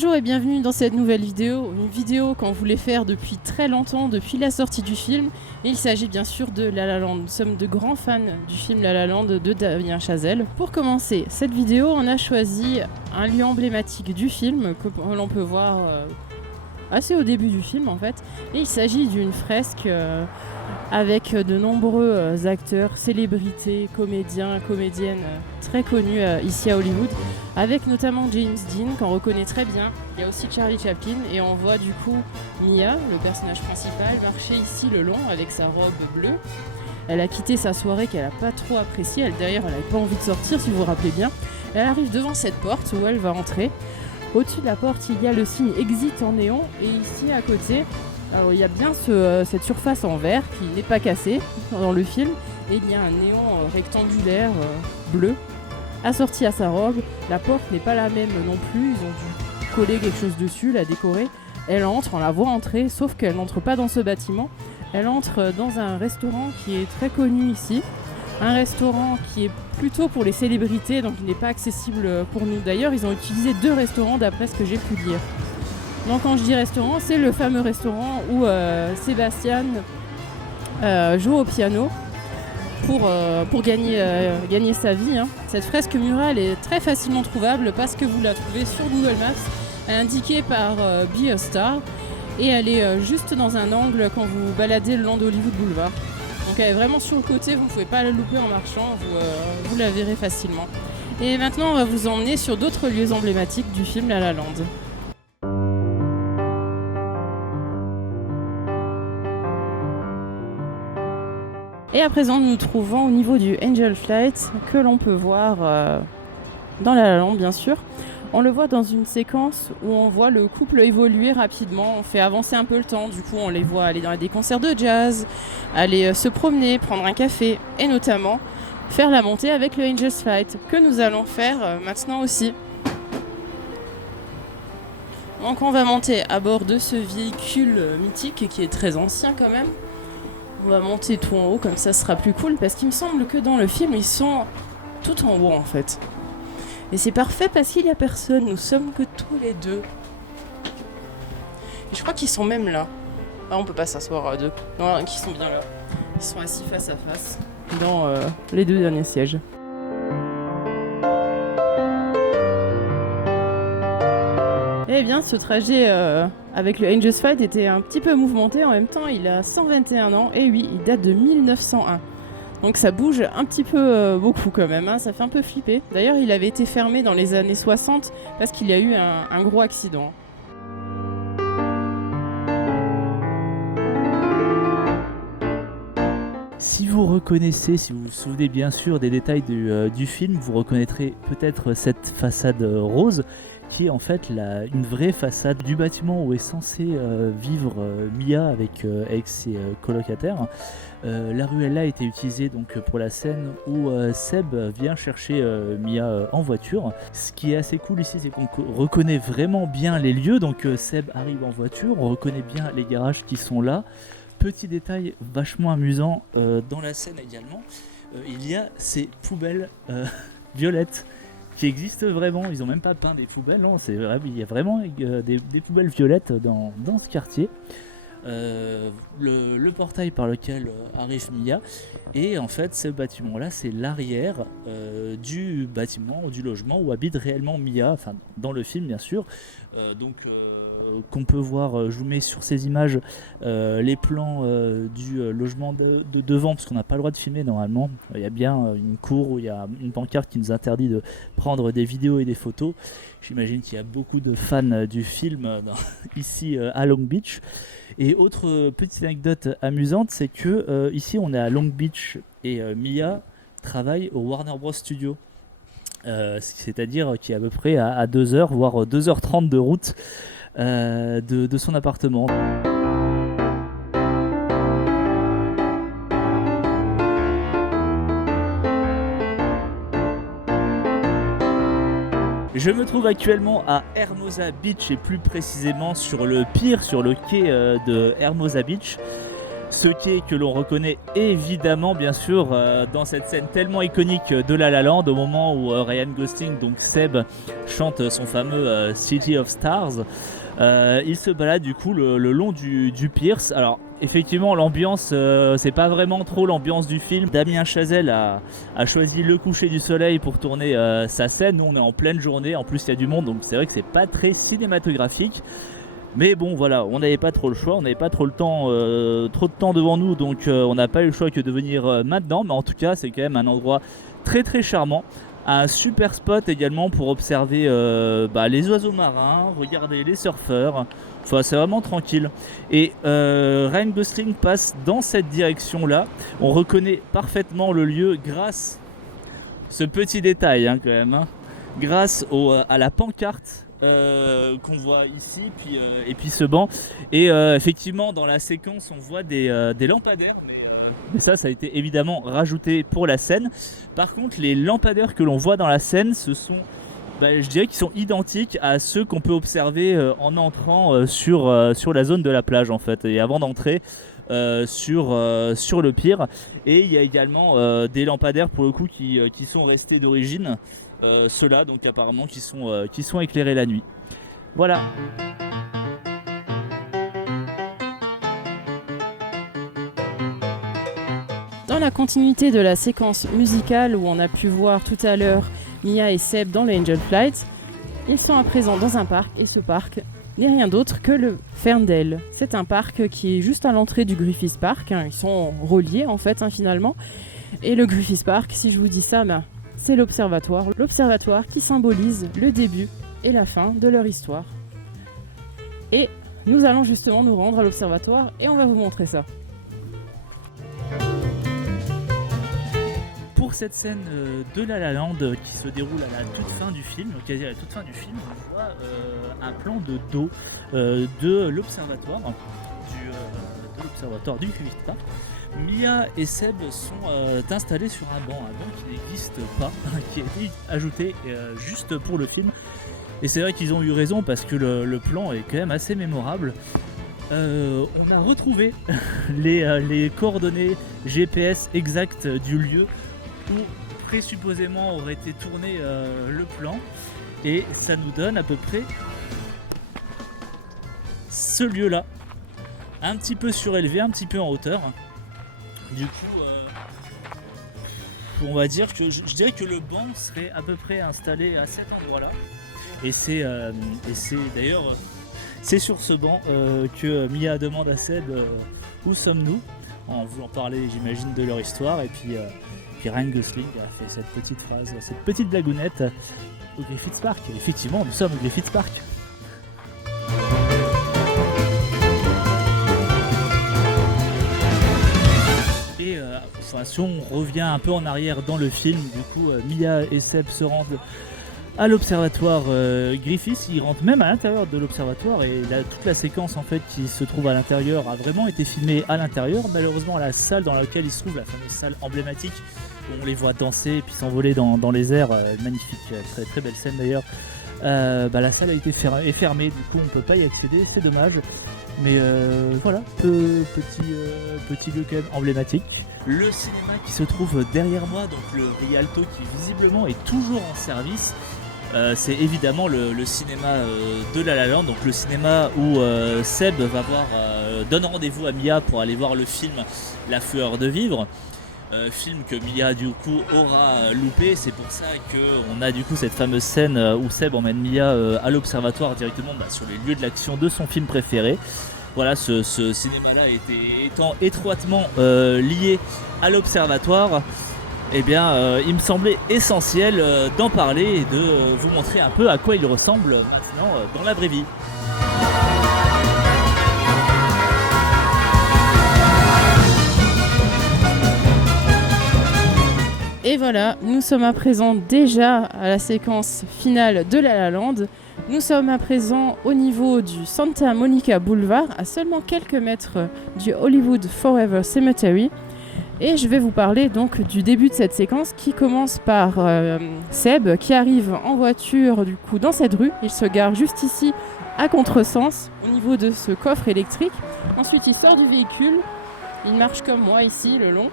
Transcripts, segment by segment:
Bonjour et bienvenue dans cette nouvelle vidéo, une vidéo qu'on voulait faire depuis très longtemps, depuis la sortie du film. Et il s'agit bien sûr de La La Land. Nous sommes de grands fans du film La La Land de Damien Chazelle. Pour commencer cette vidéo, on a choisi un lieu emblématique du film que l'on peut voir assez au début du film en fait. Et il s'agit d'une fresque avec de nombreux acteurs, célébrités, comédiens, comédiennes très connus ici à Hollywood, avec notamment James Dean qu'on reconnaît très bien. Il y a aussi Charlie Chaplin et on voit du coup Mia, le personnage principal, marcher ici le long avec sa robe bleue. Elle a quitté sa soirée qu'elle n'a pas trop appréciée, d'ailleurs elle n'avait pas envie de sortir si vous vous rappelez bien. Elle arrive devant cette porte où elle va entrer. Au-dessus de la porte il y a le signe Exit en néon et ici à côté, alors il y a bien cette surface en verre qui n'est pas cassée dans le film et il y a un néon rectangulaire bleu assorti à sa robe. La porte n'est pas la même non plus, ils ont dû coller quelque chose dessus, la décorer. Elle entre, on la voit entrer, sauf qu'elle n'entre pas dans ce bâtiment. Elle entre dans un restaurant qui est très connu ici. Un restaurant qui est plutôt pour les célébrités, donc il n'est pas accessible pour nous. D'ailleurs, ils ont utilisé 2 restaurants d'après ce que j'ai pu lire. Donc quand je dis restaurant, c'est le fameux restaurant où Sébastien joue au piano pour gagner sa vie. Cette fresque murale est très facilement trouvable parce que vous la trouvez sur Google Maps. Elle est indiquée par Be a Star et elle est juste dans un angle quand vous baladez le long d'Hollywood Boulevard. Donc elle est vraiment sur le côté, vous ne pouvez pas la louper en marchant, vous la verrez facilement. Et maintenant on va vous emmener sur d'autres lieux emblématiques du film La La Land. Et à présent, nous nous trouvons au niveau du Angel Flight que l'on peut voir dans La La Land, bien sûr. On le voit dans une séquence où on voit le couple évoluer rapidement. On fait avancer un peu le temps. Du coup, on les voit aller dans des concerts de jazz, aller se promener, prendre un café et notamment faire la montée avec le Angel Flight que nous allons faire maintenant aussi. Donc, on va monter à bord de ce véhicule mythique qui est très ancien quand même. On va monter tout en haut, comme ça ce sera plus cool, parce qu'il me semble que dans le film, ils sont tout en haut en fait. Et c'est parfait parce qu'il n'y a personne, nous sommes que tous les deux. Et je crois qu'ils sont même là. Ah, on peut pas s'asseoir à deux. Non, qu'ils sont bien là. Ils sont assis face à face dans les 2 derniers sièges. Eh bien, ce trajet avec le Angels Flight était un petit peu mouvementé. En même temps, il a 121 ans. Et oui, il date de 1901. Donc ça bouge un petit peu beaucoup quand même. Ça fait un peu flipper. D'ailleurs, il avait été fermé dans les années 60 parce qu'il y a eu un gros accident. Si vous reconnaissez, si vous vous souvenez bien sûr des détails du film, vous reconnaîtrez peut-être cette façade rose qui est en fait une vraie façade du bâtiment où est censé vivre Mia avec ses colocataires. La ruelle là a été utilisée donc pour la scène où Seb vient chercher Mia en voiture. Ce qui est assez cool ici, c'est qu'on reconnaît vraiment bien les lieux. Donc Seb arrive en voiture, on reconnaît bien les garages qui sont là. Petit détail vachement amusant dans la scène également, il y a ces poubelles violettes qui existent vraiment. Ils n'ont même pas peint des poubelles, non, il y a vraiment des poubelles violettes dans ce quartier. Le portail par lequel arrive Mia, et en fait ce bâtiment là c'est l'arrière du bâtiment ou du logement où habite réellement Mia, enfin dans le film bien sûr. Qu'on peut voir, je vous mets sur ces images les plans du logement de devant, parce qu'on n'a pas le droit de filmer normalement. Il y a bien une cour où il y a une pancarte qui nous interdit de prendre des vidéos et des photos. J'imagine qu'il y a beaucoup de fans du film ici à Long Beach. Et autre petite anecdote amusante, c'est que ici on est à Long Beach et Mia travaille au Warner Bros Studio. C'est-à-dire qu'il est à peu près à 2h, voire 2h30 de route de son appartement. Je me trouve actuellement à Hermosa Beach et plus précisément sur le pier, sur le quai de Hermosa Beach. ce quai que l'on reconnaît évidemment bien sûr dans cette scène tellement iconique de La La Land, au moment où Ryan Gosling, donc Seb, chante son fameux City of Stars. Il se balade du coup le long du Pierce. Alors effectivement l'ambiance, c'est pas vraiment trop l'ambiance du film. Damien Chazelle a choisi le coucher du soleil pour tourner sa scène. Nous on est en pleine journée, en plus il y a du monde, donc c'est vrai que c'est pas très cinématographique. Mais bon voilà, on n'avait pas trop le choix, on n'avait pas trop de temps devant nous, donc on n'a pas eu le choix que de venir maintenant. Mais en tout cas c'est quand même un endroit très très charmant. Un super spot également pour observer les oiseaux marins, regarder les surfeurs. Enfin, c'est vraiment tranquille. Et Ryan Gosling passe dans cette direction-là. On reconnaît parfaitement le lieu grâce, ce petit détail quand même, grâce à la pancarte qu'on voit ici, et puis ce banc. Et effectivement, dans la séquence, on voit des lampadaires, mais ça a été évidemment rajouté pour la scène. Par contre, les lampadaires que l'on voit dans la scène, ce sont, je dirais qu'ils sont identiques à ceux qu'on peut observer en entrant sur la zone de la plage en fait, et avant d'entrer sur le pier. Et il y a également des lampadaires pour le coup qui sont restés d'origine, ceux-là donc apparemment qui sont éclairés la nuit. Voilà. Dans la continuité de la séquence musicale où on a pu voir tout à l'heure Mia et Seb dans l'Angel Flight, ils sont à présent dans un parc, et ce parc n'est rien d'autre que le Ferndale. C'est un parc qui est juste à l'entrée du Griffith Park, ils sont reliés en fait finalement. Et le Griffith Park, si je vous dis ça, c'est l'observatoire qui symbolise le début et la fin de leur histoire. Et nous allons justement nous rendre à l'observatoire et on va vous montrer ça. Pour cette scène de La La Land qui se déroule à la toute fin du film, quasi à la toute fin du film, on voit un plan de dos de l'observatoire, du Griffith Park. Mia et Seb sont installés sur un banc qui n'existe pas, qui a été ajouté juste pour le film. Et c'est vrai qu'ils ont eu raison parce que le plan est quand même assez mémorable. On a retrouvé les coordonnées GPS exactes du lieu où présupposément aurait été tourné le plan, et ça nous donne à peu près ce lieu là, un petit peu surélevé, un petit peu en hauteur. Du coup on va dire que je dirais que le banc serait à peu près installé à cet endroit là, et c'est d'ailleurs c'est sur ce banc que Mia demande à Seb où sommes-nous, en voulant parler j'imagine de leur histoire, et puis Ryan Gosling a fait cette petite phrase, cette petite blagounette au Griffith Park. Et effectivement, nous sommes au Griffith Park. Et si on revient un peu en arrière dans le film, du coup, Mia et Seb se rendent à l'observatoire Griffith. Ils rentrent même à l'intérieur de l'observatoire, et toute la séquence en fait qui se trouve à l'intérieur a vraiment été filmée à l'intérieur. Malheureusement, la salle dans laquelle ils se trouvent, la fameuse salle emblématique où on les voit danser et puis s'envoler dans les airs, magnifique, très très belle scène d'ailleurs. La salle a été fermée, du coup on peut pas y accéder, c'est dommage. Mais voilà, petit lieu quand même emblématique. Le cinéma qui se trouve derrière moi, donc le Rialto qui visiblement est toujours en service. C'est évidemment le cinéma de La La Land, donc le cinéma où Seb donne rendez-vous à Mia pour aller voir le film La Fureur de vivre. Film que Mia du coup aura loupé. C'est pour ça qu'on a du coup cette fameuse scène où Seb emmène Mia à l'observatoire directement sur les lieux de l'action de son film préféré. Voilà, ce cinéma-là étant étroitement lié à l'observatoire, eh bien, il me semblait essentiel d'en parler et de vous montrer un peu à quoi il ressemble maintenant dans la vraie vie. Et voilà, nous sommes à présent déjà à la séquence finale de La La Land. Nous sommes à présent au niveau du Santa Monica Boulevard, à seulement quelques mètres du Hollywood Forever Cemetery. Et je vais vous parler donc du début de cette séquence qui commence par Seb qui arrive en voiture du coup dans cette rue. Il se gare juste ici à contresens au niveau de ce coffre électrique. Ensuite il sort du véhicule Il marche comme moi ici, le long.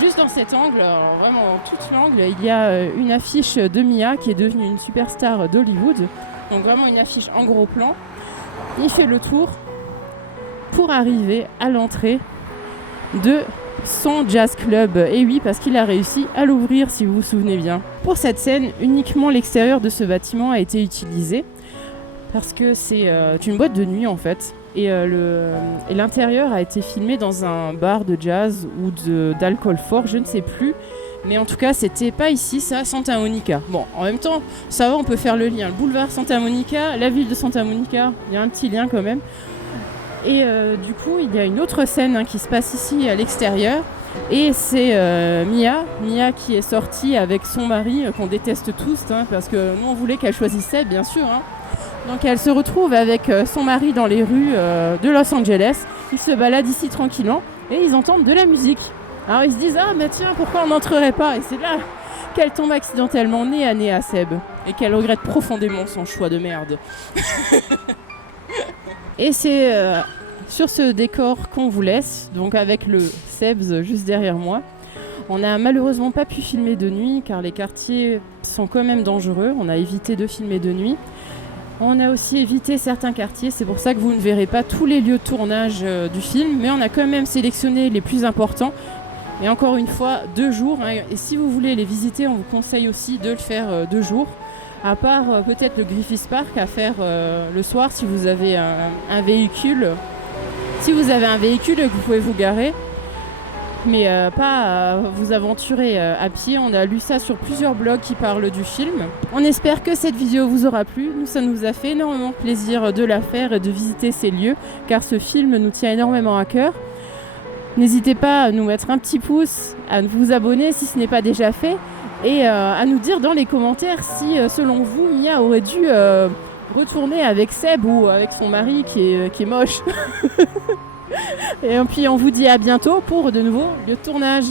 Juste dans cet angle, alors vraiment dans tout l'angle, il y a une affiche de Mia qui est devenue une superstar d'Hollywood. Donc vraiment une affiche en gros plan. Il fait le tour pour arriver à l'entrée de son jazz club. Et oui, parce qu'il a réussi à l'ouvrir, si vous vous souvenez bien. Pour cette scène, uniquement l'extérieur de ce bâtiment a été utilisé parce que c'est une boîte de nuit en fait. Et l'intérieur a été filmé dans un bar de jazz ou d'alcool fort, je ne sais plus. Mais en tout cas, c'était pas ici, c'est à Santa Monica. Bon, en même temps, ça va, on peut faire le lien. Le boulevard Santa Monica, la ville de Santa Monica, il y a un petit lien quand même. Et du coup, il y a une autre scène qui se passe ici à l'extérieur. Et c'est Mia qui est sortie avec son mari, qu'on déteste tous, parce que nous on voulait qu'elle choisissait, bien sûr. Donc elle se retrouve avec son mari dans les rues de Los Angeles. Ils se baladent ici tranquillement et ils entendent de la musique. Alors ils se disent « Ah mais tiens, pourquoi on n'entrerait pas ?» Et c'est là qu'elle tombe accidentellement nez à nez à Seb et qu'elle regrette profondément son choix de merde. Et c'est sur ce décor qu'on vous laisse, donc avec le Sebs juste derrière moi. On n'a malheureusement pas pu filmer de nuit car les quartiers sont quand même dangereux. On a évité de filmer de nuit. On a aussi évité certains quartiers, c'est pour ça que vous ne verrez pas tous les lieux de tournage du film, mais on a quand même sélectionné les plus importants. Et encore une fois, 2 jours. Et si vous voulez les visiter, on vous conseille aussi de le faire 2 jours. À part peut-être le Griffith Park à faire le soir si vous avez un véhicule. Si vous avez un véhicule, vous pouvez vous garer. Mais pas vous aventurer à pied. On a lu ça sur plusieurs blogs qui parlent du film. On espère que cette vidéo vous aura plu. Nous, ça nous a fait énormément plaisir de la faire et de visiter ces lieux, car ce film nous tient énormément à cœur. N'hésitez pas à nous mettre un petit pouce, à vous abonner si ce n'est pas déjà fait, et à nous dire dans les commentaires si, selon vous, Mia aurait dû retourner avec Seb ou avec son mari qui est moche. Et puis on vous dit à bientôt pour de nouveaux lieux de tournage.